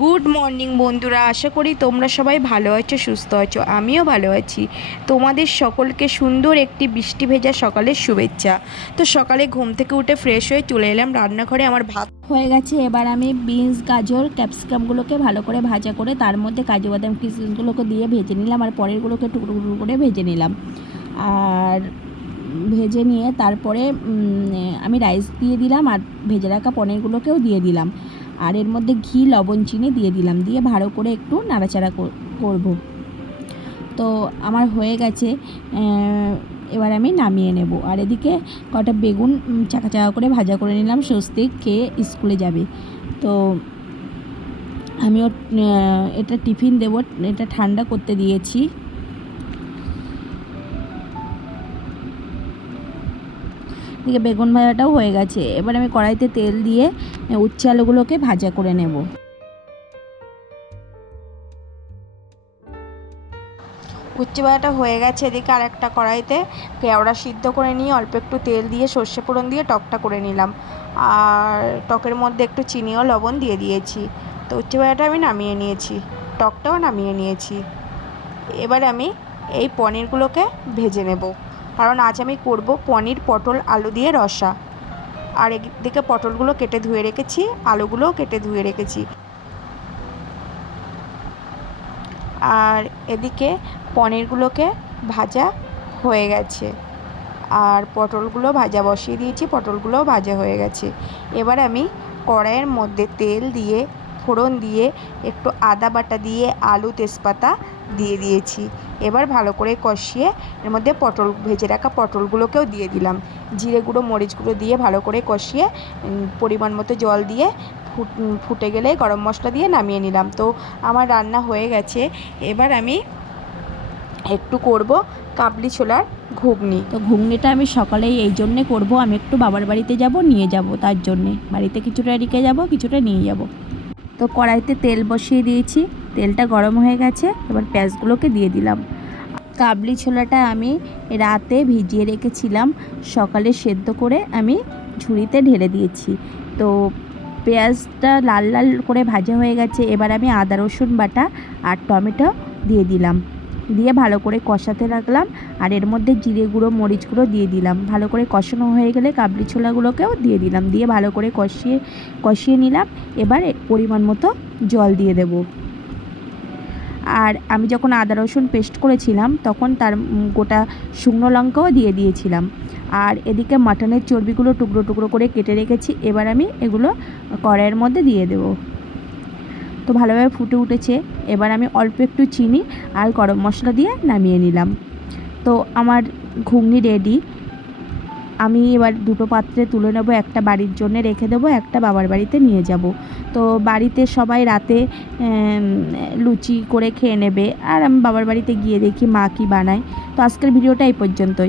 Good morning বন্ধুরা, আশা করি তোমরা সবাই ভালো আছো, সুস্থ আছো। আমিও ভালো আছি। তোমাদের সকলকে সুন্দর একটি বৃষ্টি ভেজা সকালের শুভেচ্ছা। তো সকালে ঘুম থেকে উঠে ফ্রেশ হয়ে চলে এলাম রান্নাঘরে। আমার ভাত হয়ে গেছে। এবার আমি বিনস, গাজর, ক্যাপসিকামগুলোকে ভালো করে ভাজা করে তার মধ্যে কাজু বাদাম কিশমিশগুলোকে দিয়ে ভেজে নিলাম, আর পরেরগুলোকে টুকরো টুকরো করে ভেজে নিলাম। আর ভেজে নিয়ে তারপরে আমি রাইস দিয়ে দিলাম, আর ভেজে রাখা পনিরগুলোকেও দিয়ে দিলাম, আর এর মধ্যে ঘি, লবণ, চিনি দিয়ে দিলাম, দিয়ে ভালো করে একটু নাড়াচাড়া করব। তো আমার হয়ে গেছে। এবার আমি নামিয়ে নেব। আর এদিকে কটা বেগুন চাকা চাকা করে ভাজা করে নিলাম, স্বস্তিক খেয়ে স্কুলে যাবে। তো আমিও এটা টিফিন দেব, এটা ঠান্ডা করতে দিয়েছি। এদিকে বেগুন ভাজাটাও হয়ে গেছে। এবার আমি কড়াইতে তেল দিয়ে উচ্ছে আলুগুলোকে ভাজা করে নেব। উচ্ছে ভাজাটা হয়ে গেছে। এদিকে আর একটা কড়াইতে কেওড়া সিদ্ধ করে নিয়ে অল্প একটু তেল দিয়ে সর্ষে ফোড়ন দিয়ে টকটা করে নিলাম, আর টকের মধ্যে একটু চিনি ও লবণ দিয়ে দিয়েছি। তো উচ্ছে ভাজাটা আমি নামিয়ে নিয়েছি, টকটাও নামিয়ে নিয়েছি। এবার আমি এই পনিরগুলোকে ভেজে নেব, কারণ আজ আমি করব পনির পটল আলু দিয়ে রসা। আর এদিকে পটলগুলো কেটে ধুয়ে রেখেছি, আলুগুলোও কেটে ধুয়ে রেখেছি। আর এদিকে পনিরগুলোকে ভাজা হয়ে গেছে, আর পটলগুলো ভাজা বসিয়ে দিয়েছি, পটলগুলোও ভাজা হয়ে গেছে। এবার আমি কড়াইয়ের মধ্যে তেল দিয়ে ফোড়ন দিয়ে একটু আদা বাটা দিয়ে আলু তেজপাতা দিয়ে দিয়েছি। এবার ভালো করে কষিয়ে এর মধ্যে ভেজে রাখা পটলগুলোকেও দিয়ে দিলাম। জিরে গুঁড়ো, মরিচ গুঁড়ো দিয়ে ভালো করে কষিয়ে পরিমাণ মতো জল দিয়ে ফুটে গেলে গরম মশলা দিয়ে নামিয়ে নিলাম। তো আমার রান্না হয়ে গেছে। এবার আমি একটু করব কাবলি ছোলার ঘুগনি। তো ঘুগনিটা আমি সকালেই এই জন্যে করব, আমি একটু বাবার বাড়িতে যাব, নিয়ে যাব, তার জন্যে বাড়িতে কিছুটা রেখে যাব, কিছুটা নিয়ে যাব। তো কড়াইতে তেল বসিয়ে দিয়েছি, তেলটা গরম হয়ে গেছে। এবার পেঁয়াজগুলোকে দিয়ে দিলাম। কাবলি ছোলাটা আমি রাতে ভিজিয়ে রেখেছিলাম, সকালে সেদ্ধ করে আমি ঝুড়িতে ঢেলে দিয়েছি। তো পেঁয়াজটা লাল লাল করে ভাজা হয়ে গেছে। এবার আমি আদা রসুন বাটা আর টমেটো দিয়ে দিলাম, দিয়ে ভালো করে কষাতে রাখলাম। আর এর মধ্যে জিরে গুঁড়ো, মরিচ গুঁড়ো দিয়ে দিলাম। ভালো করে কষানো হয়ে গেলে কাবলি ছোলাগুলোকেও দিয়ে দিলাম, দিয়ে ভালো করে কষিয়ে নিলাম। এবার পরিমাণ মতো জল দিয়ে দেব। আর আমি যখন আদা রসুন পেস্ট করেছিলাম তখন তার গোটা শুকনো লঙ্কাও দিয়ে দিয়েছিলাম। আর এদিকে মাটনের চর্বিগুলো টুকরো টুকরো করে কেটে রেখেছি। এবার আমি এগুলো কড়াইয়ের মধ্যে দিয়ে দেব। তো ভালোভাবে ফুটে উঠেছে। এবার আমি অল্প একটু চিনি আর গরম মশলা দিয়ে নামিয়ে নিলাম। তো আমার ঘুগনি রেডি। আমি এবার দুটো পাত্রে তুলে নেব, একটা বাড়ির জন্য রেখে দেবো, একটা বাবার বাড়িতে নিয়ে যাব। তো বাড়িতে সবাই রাতে লুচি করে খেয়ে নেবে, আর আমি বাবার বাড়িতে গিয়ে দেখি মা কি বানায়। তো আজকের ভিডিওটা এই পর্যন্তই।